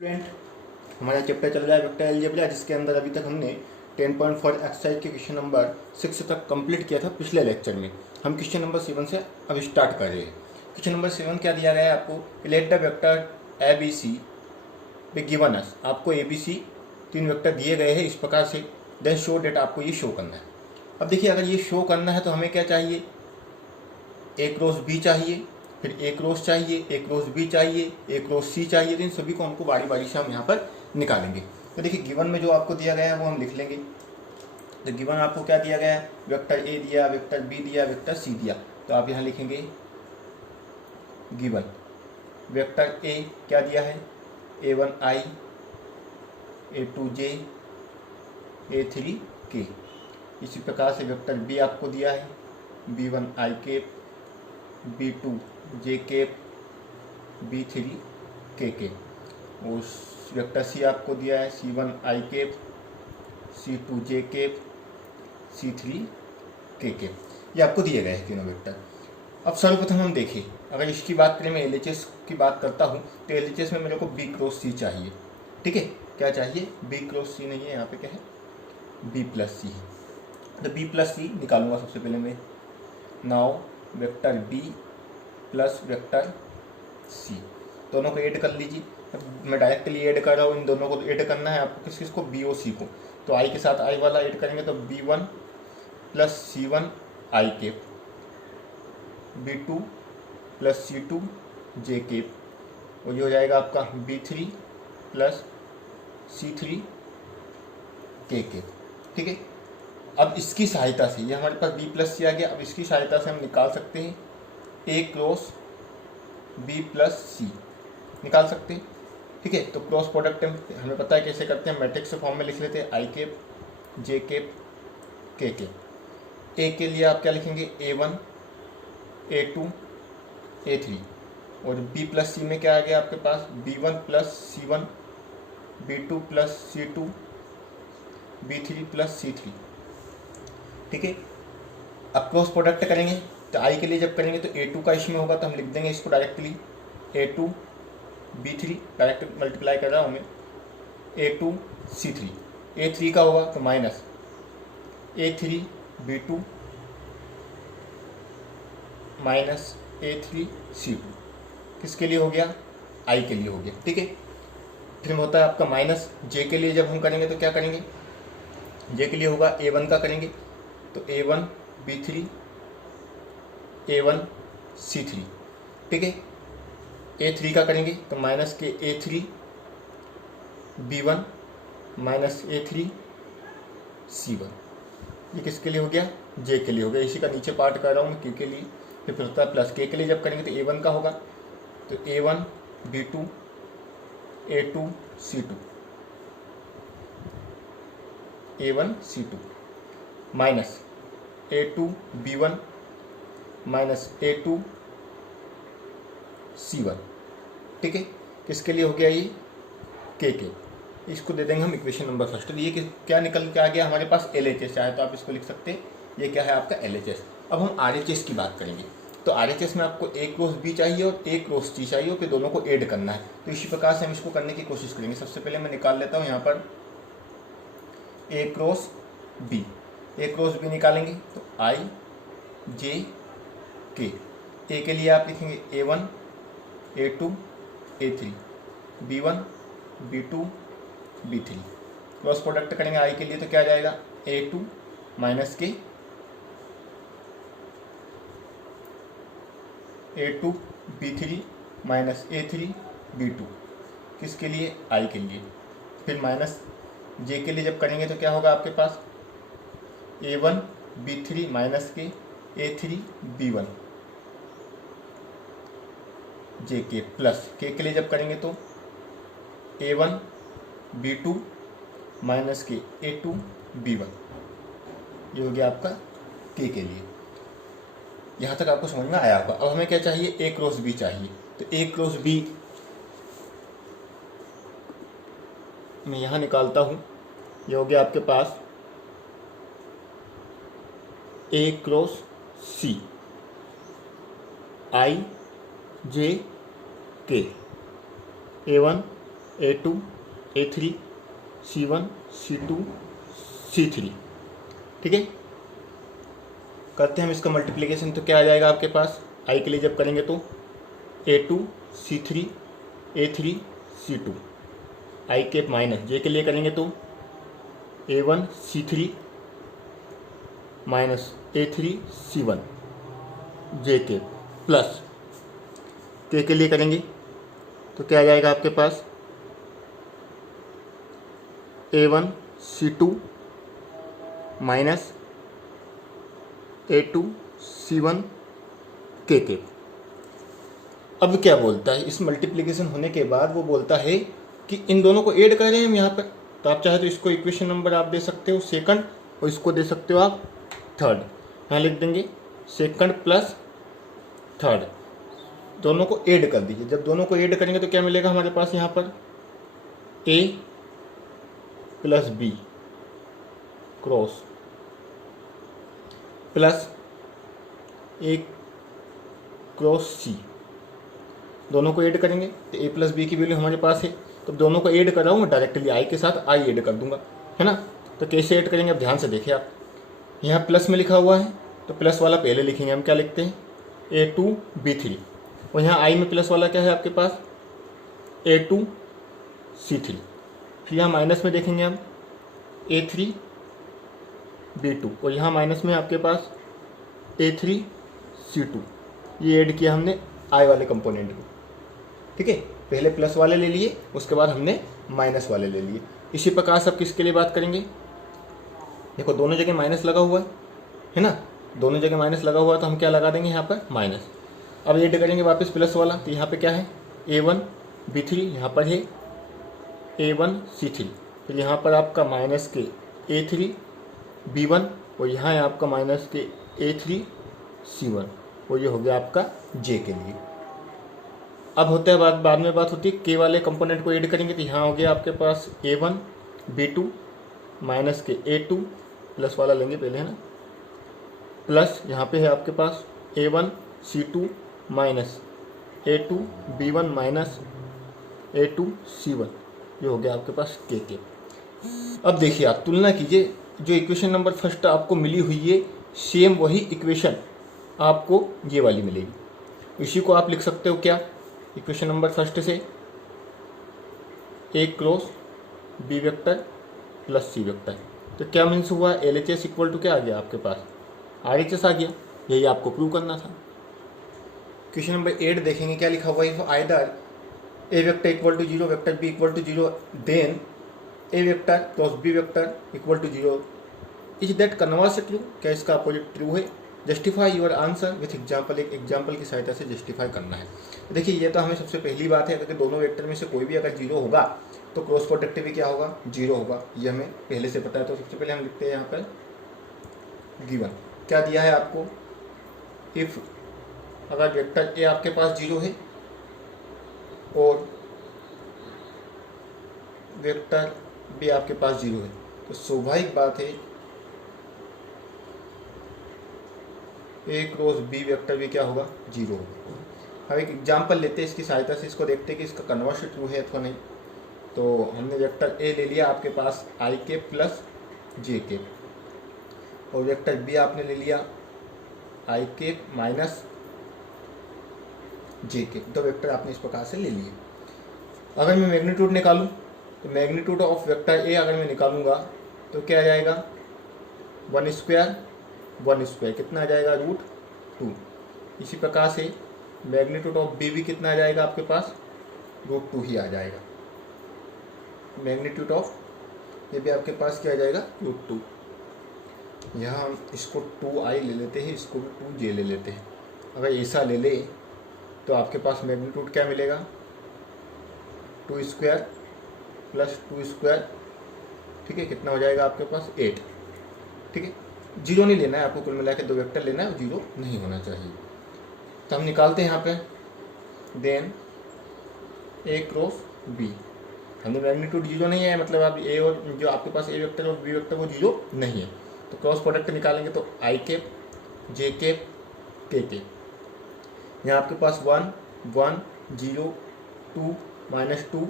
Student, हमारा chapter चल रहा है वेक्टर अलजेब्रा, जिसके अंदर अभी तक हमने 10.4 एक्सरसाइज के क्वेश्चन नंबर 6 तक कंप्लीट किया था पिछले लेक्चर में। हम क्वेश्चन नंबर 7 से अब स्टार्ट कर रहे हैं। क्वेश्चन नंबर 7 क्या दिया गया है आपको? Let the vector A B C B given us. आपको ए बी सी तीन वेक्टर दिए गए हैं इस प्रकार से, देन शो डेट आपको ये शो करना है। अब देखिए, अगर ये शो करना है तो हमें क्या चाहिए? ए क्रॉस बी चाहिए, फिर ए क्रॉस चाहिए, ए क्रॉस बी चाहिए, ए क्रॉस सी चाहिए। तो इन सभी को हमको बारी बारी से हम यहाँ पर निकालेंगे। तो देखिए, गिवन में जो आपको दिया गया है वो हम लिख लेंगे। तो गिवन आपको क्या दिया गया है? वेक्टर ए दिया, वेक्टर बी दिया, वेक्टर सी दिया। तो आप यहाँ लिखेंगे गिवन। वेक्टर ए क्या दिया है? A1I, A2J, A3K। इसी प्रकार से वेक्टर बी आपको दिया है B1I cap, B2J cap, B3K cap. और वेक्टर सी आपको दिया है C1I cap, C2J cap, C3K cap. ये आपको दिए गए हैं तीनों वेक्टर। अब सर्वप्रथम हम देखें, अगर इसकी बात करें, मैं LHS की बात करता हूँ, तो LHS में मेरे को B क्रॉस C चाहिए। ठीक है, क्या चाहिए? B क्रॉस C नहीं है, यहाँ पे क्या है? B plus C। तो B प्लस C निकालूंगा सबसे पहले मैं। Now vector B plus vector C, दोनों को ऐड कर लीजिए। मैं डायरेक्टली ऐड कर रहा हूँ, इन दोनों को ऐड करना है आपको। किस को? B और C को। तो I के साथ I वाला ऐड करेंगे तो B1 plus C1I cap, B2 plus C2J cap, और ये हो जाएगा आपका B3 प्लस C3K कैप। ठीक है, अब इसकी सहायता से, ये हमारे पास B प्लस C आ गया। अब इसकी सहायता से हम निकाल सकते हैं A cross B plus C निकाल सकते हैं। ठीक है, तो क्रॉस प्रोडक्ट हमें पता है कैसे करते हैं। मैट्रिक्स फॉर्म में लिख लेते हैं I cap, J cap, K cap. A के लिए आप क्या लिखेंगे? A1, A2, A3। और B प्लस C में क्या आ गया आपके पास? B1 plus C1, B2 plus C2, B3 plus C3। ठीक है, अब क्रॉस प्रोडक्ट करेंगे तो I के लिए जब करेंगे तो A2 का इसमें होगा, तो हम लिख देंगे इसको directly A2 B3, direct multiply कर रहा हूँ मैं, A2 C3। A3 का होगा तो minus A3 B2 minus A3 C2। किसके लिए हो गया? I के लिए हो गया। ठीक है, फिर होता है आपका माइनस J के लिए जब हम करेंगे तो क्या करेंगे? J के लिए होगा A1 का करेंगे तो A1 B3 A1 C3। ठीक है, A3 का करेंगे तो माइनस के A3 B1 minus A3 C1। ये किसके लिए हो गया? J के लिए हो गया। इसी का नीचे पार्ट कर रहा हूँ मैं Q के लिए। फिर होता है प्लस K के लिए जब करेंगे तो A1 का होगा तो A1 B2 A2 C2, A1 C2 minus A2 B1 minus A2 C1। ठीक है, किसके लिए हो गया? ये K के। इसको दे देंगे हम इक्वेशन नंबर फर्स्ट। ये क्या निकल के आ गया हमारे पास? LHS चाहे तो आप इसको लिख सकते हैं। ये क्या है आपका? LHS। अब हम RHS की बात करेंगे। तो RHS में आपको A क्रॉस B चाहिए और A क्रॉस C चाहिए, और फिर दोनों को ऐड करना है। तो इसी प्रकार से हम इसको करने की कोशिश करेंगे। सबसे पहले मैं निकाल लेता हूँ यहाँ पर A cross B। A cross B निकालेंगे तो I J K। A के लिए आप लिखेंगे A1 A2 A3, B1 B2 B3। Cross product करेंगे I के लिए तो क्या आ जाएगा? A2 माइनस के A2 B3 minus A3 B2। किसके लिए? I के लिए। फिर माइनस J के लिए जब करेंगे तो क्या होगा आपके पास? A1 B3 माइनस के A3 B1 J के, प्लस K के लिए जब करेंगे तो A1 B2 माइनस के A2 B1। ये हो गया आपका K के लिए। यहाँ तक आपको समझ में आया होगा। अब हमें क्या चाहिए? A क्रॉस B चाहिए। तो A क्रॉस B मैं यहाँ निकालता हूँ। ये हो गया आपके पास A cross C I J K, A1 A2 A3 C1 C2 C3। ठीक है, करते हैं हम इसका मल्टीप्लिकेशन। तो क्या आ जाएगा आपके पास, आई के लिए जब करेंगे तो A2 C3 A3 C2, आई के माइनस जे के लिए करेंगे तो A1 C3 minus A3 C1 जे के, प्लस के लिए करेंगे तो क्या आ जाएगा आपके पास A1 C2 minus A2 C1 के। अब क्या बोलता है, इस मल्टीप्लिकेशन होने के बाद वो बोलता है कि इन दोनों को ऐड कर रहे हैं हम यहाँ पर। तो आप चाहे तो इसको इक्वेशन नंबर आप दे सकते हो सेकंड, और इसको दे सकते हो आप थर्ड। यहाँ लिख देंगे सेकंड प्लस थर्ड, दोनों को ऐड कर दीजिए। जब दोनों को ऐड करेंगे तो क्या मिलेगा हमारे पास यहाँ पर A plus B cross plus A cross C, दोनों को ऐड करेंगे तो A प्लस B की वैल्यू हमारे पास है। तो दोनों को ऐड कर रहा हूँ मैं डायरेक्टली, आई के साथ आई ऐड कर दूंगा, है ना। तो कैसे ऐड करेंगे अब ध्यान से देखिए आप, यहाँ प्लस में लिखा हुआ है तो प्लस वाला पहले लिखेंगे हम। क्या लिखते हैं A2 B3, और यहाँ आई में प्लस वाला क्या है आपके पास A2 C3। फिर यहाँ माइनस में देखेंगे हम A3 B2, और यहाँ माइनस में आपके पास A3 C2। ये ऐड किया हमने आई वाले कंपोनेंट को। ठीक है, पहले प्लस वाले ले लिए, उसके बाद हमने माइनस वाले ले लिए। इसी प्रकार से अब किसके लिए बात करेंगे, देखो दोनों जगह माइनस लगा हुआ है ना, दोनों जगह माइनस लगा हुआ है तो हम क्या लगा देंगे यहाँ पर माइनस। अब ऐड करेंगे वापस प्लस वाला, तो यहाँ पे क्या है A1 B3, यहाँ पर है A1 C3। फिर यहाँ पर आपका माइनस के A3 B1, और यहाँ है आपका माइनस के A3 C1, और ये हो गया आपका J के लिए। अब होता है बाद में बात होती है के वाले कंपोनेंट को ऐड करेंगे, तो यहाँ हो गया आपके पास A1 B2 माइनस के A2 प्लस वाला लेंगे पहले, है ना, प्लस यहाँ पे है आपके पास A1 C2 minus A2 B1 minus A2 C1, ये हो गया आपके पास के। अब देखिए आप तुलना कीजिए, जो इक्वेशन नंबर फर्स्ट आपको मिली हुई है सेम वही इक्वेशन आपको ये वाली मिलेगी। इसी को आप लिख सकते हो क्या, इक्वेशन नंबर फर्स्ट से A cross B vector plus C vector. तो क्या मीन्स हुआ, LHS इक्वल टू क्या आ गया आपके पास RHS आ गया। यही आपको प्रूव करना था। क्वेश्चन नंबर 8 देखेंगे क्या लिखा हुआ है, either A vector equal to 0 vector B equal to 0 then A vector cross B vector equal to 0 is that converse true. क्या इसका अपोजिट ट्रू है। Justify your answer with example, एक एग्जाम्पल की सहायता से जस्टिफाई करना है। देखिए ये तो हमें सबसे पहली बात है, अगर दोनों वेक्टर में से कोई भी अगर 0 होगा तो क्रॉस प्रोडक्ट भी क्या होगा 0 होगा, ये हमें पहले से पता है। तो सबसे पहले हम लिखते हैं यहाँ पर गिवन क्या दिया है आपको, इफ अगर वेक्टर ए आपके पास 0 है और वेक्टर बी आपके पास 0 है, तो स्वाभाविक बात है ए क्रॉस बी वेक्टर भी क्या होगा 0 होगा। हम एक एग्जाम्पल लेते हैं इसकी सहायता से, इसको देखते हैं कि इसका कन्वर्स ट्रू है अथवा नहीं। तो हमने वेक्टर ए ले लिया आपके पास आई के प्लस जे के, और वेक्टर बी आपने ले लिया आई के माइनस जे के। दो वेक्टर आपने इस प्रकार से ले लिए। अगर मैं मैग्नीट्यूड निकालूं तो मैग्नीट्यूड ऑफ वेक्टर ए अगर मैं निकालूंगा तो क्या आ जाएगा 1 स्क्वायर कितना आ जाएगा √2। इसी प्रकार से मैग्नीट्यूड ऑफ बी भी कितना आ जाएगा आपके पास √2 ही आ जाएगा। मैग्नीट्यूड ऑफ ये भी आपके पास क्या आ जाएगा √2। यहाँ हम इसको 2i ले लेते हैं, इसको भी 2j ले लेते हैं। अगर ऐसा ले ले तो आपके पास मैग्नीट्यूड क्या मिलेगा 2 स्क्वायर प्लस 2 स्क्वायर, ठीक है, कितना हो जाएगा आपके पास 8। ठीक है, 0 नहीं लेना है आपको, कुल मिला के दो वेक्टर लेना है, 0 नहीं होना चाहिए। तो हम निकालते हैं यहाँ पे देन ए क्रॉस बी। हमने मैग्नीट्यूड 0 नहीं है, मतलब आप ए और जो आपके पास ए वेक्टर और बी वेक्टर वो 0 नहीं है। तो क्रॉस प्रोडक्ट निकालेंगे तो आई केप जे केप के यहाँ आपके पास 1 1 0 2 -2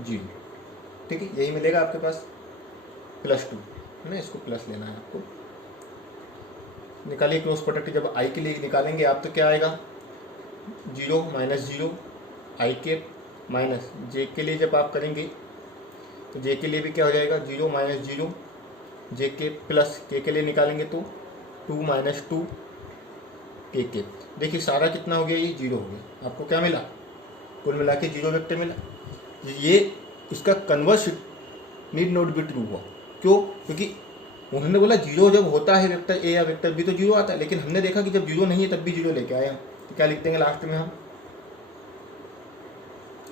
जीरो। ठीक है, यही मिलेगा आपके पास +2 है ना, इसको प्लस लेना है आपको। निकालिए क्रॉस प्रोडक्ट, जब आई के लिए निकालेंगे आप तो क्या आएगा 0 - 0 आई के माइनस जे के लिए जब आप करेंगे तो जे के लिए भी क्या हो जाएगा 0 - 0 जे के प्लस के लिए निकालेंगे तो 2 - 2 के। देखिए सारा कितना हो गया, ये 0 हो गया। आपको क्या मिला, कुल मिला के 0 वेक्टर मिला। ये इसका converse need not be true हुआ। क्यों? क्योंकि उन्होंने बोला 0 जब होता है वेक्टर ए या वेक्टर बी तो 0 आता है, लेकिन हमने देखा कि जब 0 नहीं है तब भी 0 लेके आए हम। तो क्या लिख देंगे लास्ट में हम,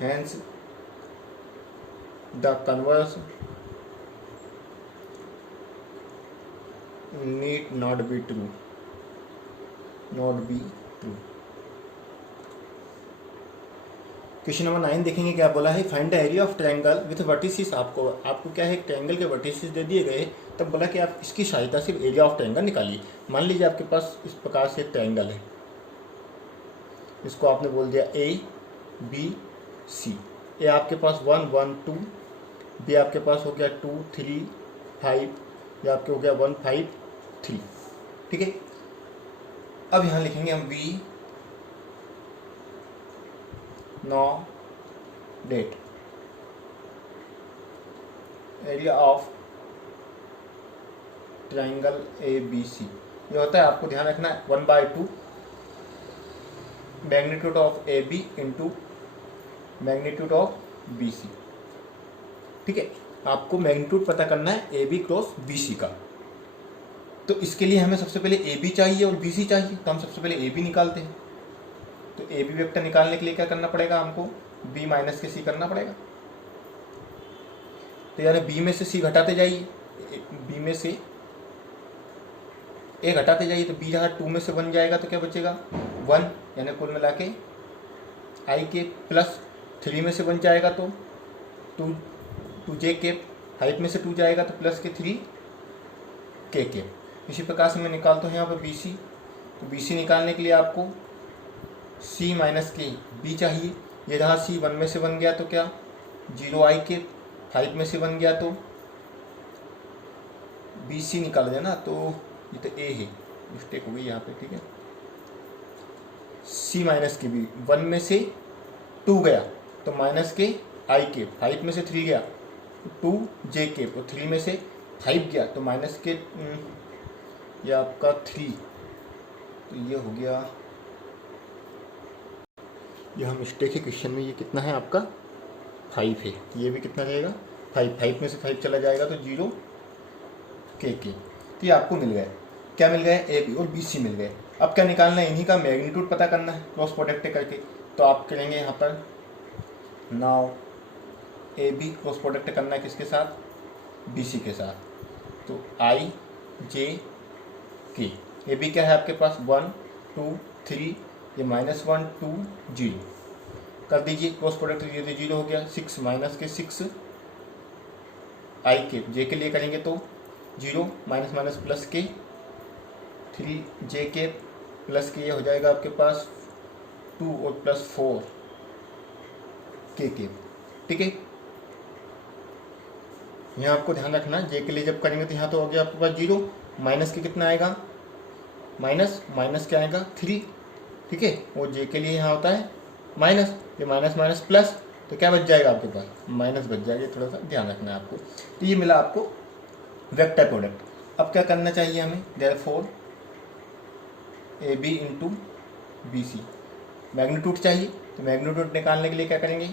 hence the converse need not be true, not be true. Question number 9 देखेंगे क्या बोला है, find the area of triangle with vertices. आपको क्या है, एक ट्रायंगल के वर्टिसेस दे दिए गए, तब बोला कि आप इसकी सहायता से एरिया ऑफ ट्रायंगल निकालिए। मान लीजिए आपके पास इस प्रकार से एक ट्रायंगल है, इसको आपने बोल दिया ए बी सी। ए आपके पास 1 1 2, बी आपके पास हो गया 2 3 5, ये आपके हो गया 1 5 3। ठीक है, अब यहाँ लिखेंगे हम we know that area of triangle A B C. ये होता है, आपको ध्यान रखना है 1/2 magnitude of A B into magnitude of B C. ठीक है, आपको मैग्नीट्यूड पता करना है A B cross B C का। तो इसके लिए हमें सबसे पहले ए बी चाहिए और बी सी चाहिए, तो हम सबसे पहले ए बी निकालते हैं। तो ए बी वेक्टर निकालने के लिए क्या करना पड़ेगा हमको, बी माइनस के सी करना पड़ेगा। तो यानी बी में से सी घटाते जाइए, बी में से ए घटाते जाइए, तो बी जहाँ 2 में से 1 जाएगा तो क्या बचेगा 1, यानी कुल मिला के आई के प्लस 3 में से 1 जाएगा तो 2 जे के, 5 में से 2 जाएगा तो प्लस के 3 के। इसी प्रकार से मैं निकालता हूँ यहाँ पर बी सी। तो बी सी निकालने के लिए आपको सी माइनस के बी चाहिए। ये जहाँ सी 1 में से 1 गया तो क्या 0 आई के, 5 में से 1 गया तो बी सी निकाल देना, तो ये तो ए है, मिस्टेक हो गई यहाँ पे। ठीक है, सी माइनस के बी 1 में से 2 गया तो माइनस के आई के, 5 में से 3 गया तो 2 जे के, तो 3 में से 5 गया तो माइनस के ये आपका 3, तो ये हो गया, यह मिस्टेक है क्वेश्चन में। ये कितना है आपका 5 है, ये भी कितना रहेगा 5 में से 5 चला जाएगा तो 0 के। तो ये आपको मिल गए, क्या मिल गए ए बी और बी सी मिल गए। अब क्या निकालना है, इन्हीं का मैग्नीट्यूड पता करना है क्रॉस प्रोडक्ट करके। तो आप करेंगे यहाँ पर now A B cross product करना है किसके साथ, बी सी के साथ। तो आई जे के, ए बी क्या है आपके पास 1 2 3, ये -1 2 0 कर दीजिए क्रॉस प्रोडक्ट, ये तो 0 हो गया। 6 माइनस के 6 आई के, जे के लिए करेंगे तो 0 माइनस माइनस प्लस के 3 जे के प्लस के, ये हो जाएगा आपके पास 2 और प्लस 4 के। ठीक है, यहाँ आपको ध्यान रखना, जे के लिए जब करेंगे तो यहाँ तो हो गया आपके पास 0, माइनस के कितना आएगा माइनस क्या आएगा 3। ठीक है, वो जे के लिए यहाँ होता है माइनस, ये माइनस माइनस प्लस, तो क्या बच जाएगा आपके पास माइनस बच जाएगा। थोड़ा सा ध्यान रखना है आपको। तो ये मिला आपको वेक्टर प्रोडक्ट। अब क्या करना चाहिए हमें, therefore A B into B C magnitude चाहिए। तो मैग्नीट्यूड निकालने के लिए क्या करेंगे,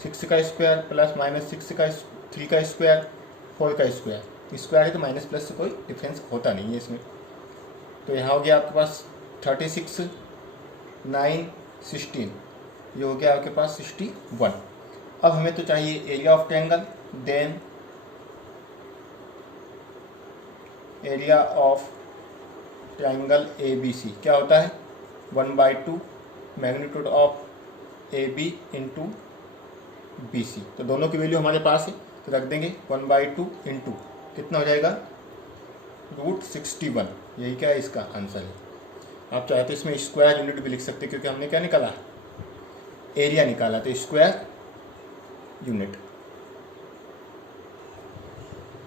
6 का स्क्वायर प्लस माइनस 6 का 3 का स्क्वायर 4 का स्क्वायर, स्क्वायर है तो माइनस प्लस से कोई डिफरेंस होता नहीं है इसमें। तो यहाँ हो गया आपके पास 36 9 16, ये हो गया आपके पास 61। अब हमें तो चाहिए area of triangle, then area of triangle A B C क्या होता है 1/2 magnitude of A B into B C. तो दोनों की वैल्यू हमारे पास है, तो रख देंगे 1/2 इंटू कितना हो जाएगा √61। यही क्या है इसका आंसर है। आप चाहे तो इसमें स्क्वायर यूनिट भी लिख सकते हैं, क्योंकि हमने क्या निकाला एरिया निकाला, तो स्क्वायर यूनिट।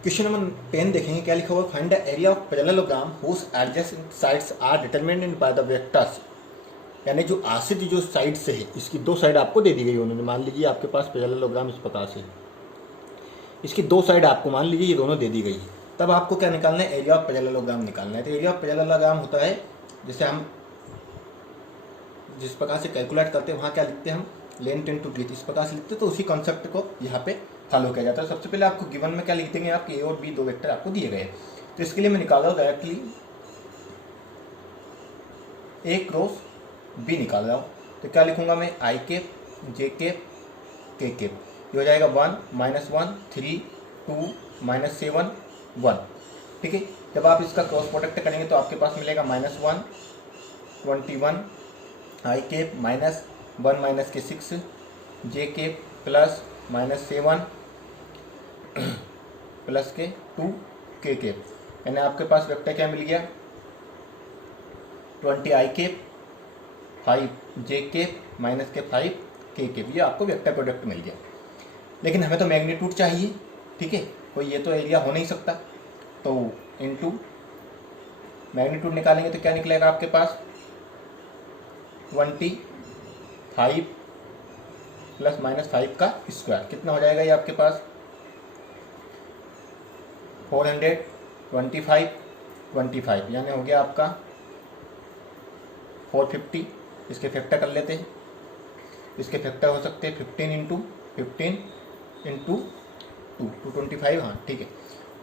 क्वेश्चन नंबर 10 देखेंगे, क्या लिखा हुआ, find the area of parallelogram whose adjacent sides are determined by the vectors. यानी जो आश्रित जो साइड से है, इसकी दो साइड आपको दे दी गई उन्होंने। मान लीजिए आपके पास पैरेललोग्राम इस प्रकार से है, इसकी दो साइड आपको मान लीजिए ये दोनों दे दी गई है। तब आपको क्या निकालना है, एरिया ऑफ पैरेललोग्राम निकालना है। तो एरिया ऑफ पैरेललोग्राम होता है, जैसे हम जिस प्रकार से कैलकुलेट करते हैं वहाँ क्या लिखते हैं हम, लेंथ इनटू ब्रेथ, इस प्रकार से लिखते हैं। तो उसी कॉन्सेप्ट को यहाँ पे फॉलो किया जाता है। सबसे पहले आपको गिवन में क्या लिख देंगे, आपके ए और बी दो वेक्टर आपको दिए गए हैं। तो इसके लिए मैं निकाल रहा हूँ डायरेक्टली ए क्रॉस बी निकाल रहा हूँ। तो क्या लिखूंगा मैं, आई केप जे केप के केप। ये हो जाएगा 1 -1 3 2 -7 1। ठीक है, जब आप इसका क्रॉस प्रोडक्ट करेंगे तो आपके पास मिलेगा -1 21 आई केप -1 माइनस के 6 जे केप प्लस -7 प्लस के 2 के केप। यानी आपके पास वेक्टर क्या मिल गया, 20 आई केप 5 जे केप माइनस के 5 के केप। ये आपको वेक्टर प्रोडक्ट मिल गया। लेकिन हमें तो मैग्नीट्यूड चाहिए, ठीक है, कोई ये तो एरिया हो नहीं सकता। तो इनटू मैग्नीट्यूड निकालेंगे तो क्या निकलेगा आपके पास, 25 प्लस -5 का स्क्वायर। कितना हो जाएगा ये आपके पास, 425 25, यानी हो गया आपका 450। इसके फैक्टर कर लेते हैं, इसके फैक्टर हो सकते हैं 15 इंटू 225, हाँ ठीक है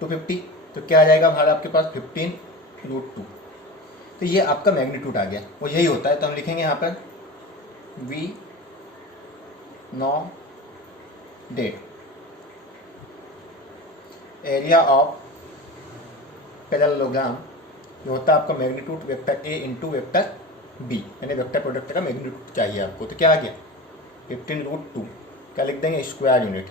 250। तो क्या आ जाएगा बाहर आपके पास 15√2। तो ये आपका मैग्नीट्यूड आ गया, वो यही होता है। तो हम लिखेंगे यहाँ पर V note that area of parallelogram, जो होता है आपका magnitude vector A into vector B, यानी वेक्टर प्रोडक्ट का मैग्नीट्यूड चाहिए आपको। तो क्या आ गया 15√2, क्या लिख देंगे, स्क्वायर यूनिट।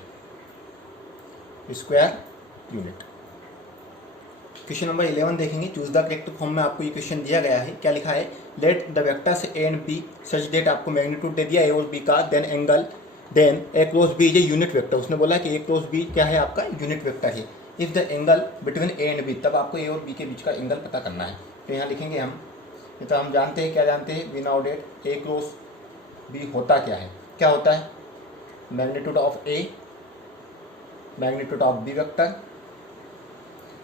क्वेश्चन नंबर 11 देखेंगे, चूज द करेक्ट फॉर्म में आपको ये क्वेश्चन दिया गया है। क्या लिखा है, let the vectors A and B such that, आपको मैग्नीट्यूड दे दिया ए और बी का, then angle, then A cross B is a unit vector. उसने बोला कि ए क्रॉस बी क्या है, आपका यूनिट वेक्टर है। If the angle between A and B, तब आपको ए और बी के बीच का एंगल पता करना है। तो यहाँ लिखेंगे हम, ये तो हम जानते हैं, क्या जानते हैं, we now that A cross B होता क्या है, क्या होता है, magnitude of A magnitude of B vector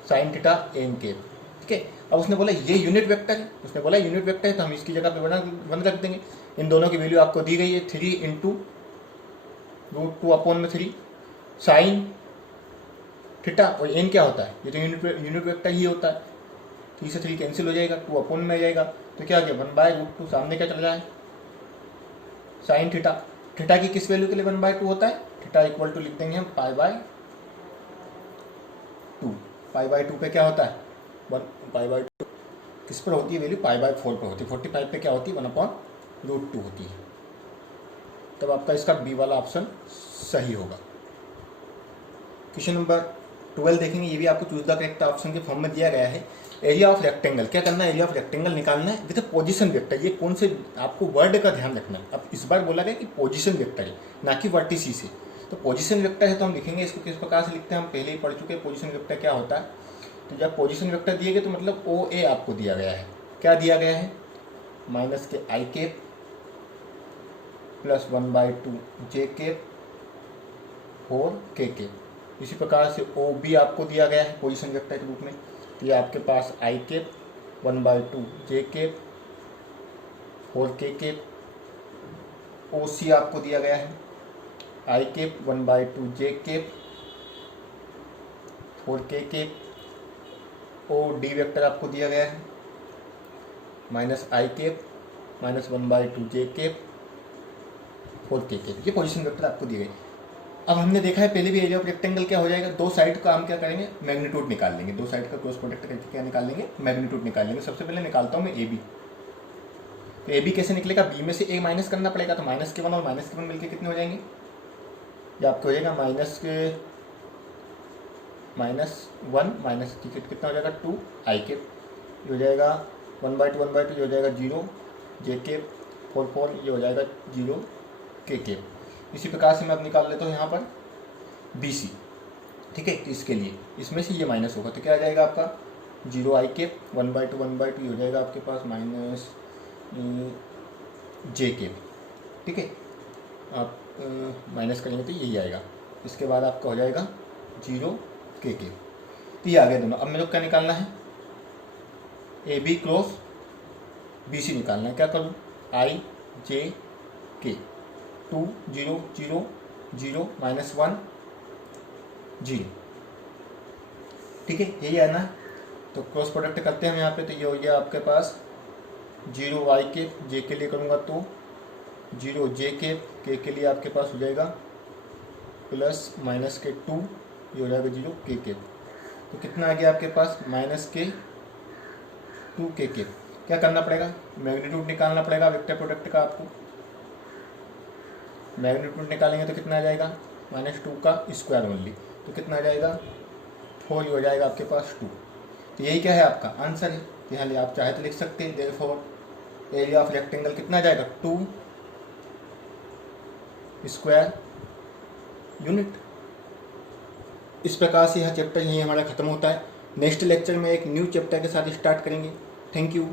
sine theta N के। ठीक है, अब उसने बोला ये यूनिट वेक्टर है, उसने बोला यूनिट वेक्टर है, तो हम इसकी जगह पे वन रख देंगे। इन दोनों की वैल्यू आपको दी गई है 3 इंटू √2/3 साइन थीटा, और एन क्या होता है, ये तो यूनिट वेक्टर ही होता है। 3 से 3 कैंसिल हो जाएगा, 2 में आ जाएगा। तो क्या आ गया 1/√2, सामने क्या चल रहा है, साइन थीटा। थीटा की किस वैल्यू के लिए 1/2 होता है, थीटा इक्वल टू लिख देंगे हम π/2। π/2 पे क्या होता है, 1π/2 किस पर होती है वैल्यू, π/4 पर होती है। 45 पे क्या होती है, 1/√2 होती है। तब आपका इसका बी वाला ऑप्शन सही होगा। क्वेश्चन नंबर 12 देखेंगे, ये भी आपको चूज द करेक्ट ऑप्शन के फॉर्म में दिया गया है। एरिया ऑफ रेक्टेंगल, क्या करना है, एरिया ऑफ रेक्टेंगल निकालना है विद पोजीशन वेक्टर। ये कौन से, आपको वर्ड का ध्यान रखना है। अब इस बार बोला गया कि पोजीशन वेक्टर है, ना कि वर्टिसिस से। तो पोजीशन वेक्टर है तो हम लिखेंगे इसको किस प्रकार से लिखते हैं, हम पहले ही पढ़ चुके हैं पोजीशन वेक्टर क्या होता है। तो जब पोजीशन वेक्टर दिए गए तो मतलब OA आपको दिया गया है, क्या दिया गया है, माइनस के आई केप प्लस 1/2 जे केप 4 के केप। इसी प्रकार से OB आपको दिया गया है पोजीशन वेक्टर के रूप में। तो ये आपके पास आई केप 1/2 जे केप 4 के केप। OC आपको दिया गया है आई केप 1/2 जे केप 4 के केप। OD वेक्टर आपको दिया गया है माइनस आई केप माइनस 1/2 जे केप 4 के केप। ये पोजीशन वेक्टर आपको दिए गए। अब हमने देखा है पहले भी, एरिया ऑफ रेक्टेंगल क्या हो जाएगा, दो साइड का हम क्या करेंगे, मैग्नीट्यूड निकाल लेंगे। दो साइड का क्रॉस प्रोडक्ट करके क्या निकाल लेंगे, मैग्नीट्यूड निकाल लेंगे। सबसे पहले निकालता हूँ मैं AB। तो AB कैसे निकलेगा, B में से A माइनस करना पड़ेगा। तो -1 और -1 मिलकर कितने हो जाएंगे, ये आपको हो जाएगा -1 माइनस कितना हो जाएगा 2 आई केप। ये हो जाएगा 1/2 ये हो जाएगा 0 जे केप 4 ये हो जाएगा 0 के केप। इसी प्रकार से मैं अब निकाल लेता हूँ यहाँ पर BC। ठीक है। तो इसके लिए इसमें से ये माइनस होगा तो क्या आ जाएगा आपका 0i केप 1/2 हो जाएगा आपके पास माइनस j केप। ठीक है, आप माइनस करेंगे तो यही आएगा। इसके बाद आपका हो जाएगा 0k केप। तो ये आ गए दोनों। अब मेरे को क्या निकालना है, AB क्रॉस BC निकालना है। क्या करूँ, I J K 2 0 0 0 -1 0। ठीक है, यही है ना। तो क्रॉस प्रोडक्ट करते हैं हम यहाँ पे। तो ये हो गया आपके पास 0y के j के लिए करूँगा तो 0j के लिए आपके पास हो जाएगा प्लस माइनस के 2, ये हो जाएगा 0k के। तो कितना आ गया आपके पास माइनस के 2k के। क्या करना पड़ेगा, मैग्नीट्यूड निकालना पड़ेगा वेक्टर प्रोडक्ट का आपको। मैग्नीट्यूड निकालेंगे तो कितना आ जाएगा -2 का स्क्वायर ओनली, तो कितना आ जाएगा 4 हो जाएगा आपके पास 2। तो यही क्या है आपका आंसर है। यहाँ लिए आप चाहे तो लिख सकते हैं देयरफॉर एरिया ऑफ रेक्टेंगल कितना आ जाएगा 2 स्क्वायर यूनिट। इस प्रकार से यह चैप्टर यही हमारा खत्म होता है। नेक्स्ट लेक्चर में एक न्यू चैप्टर के साथ स्टार्ट करेंगे। Thank you.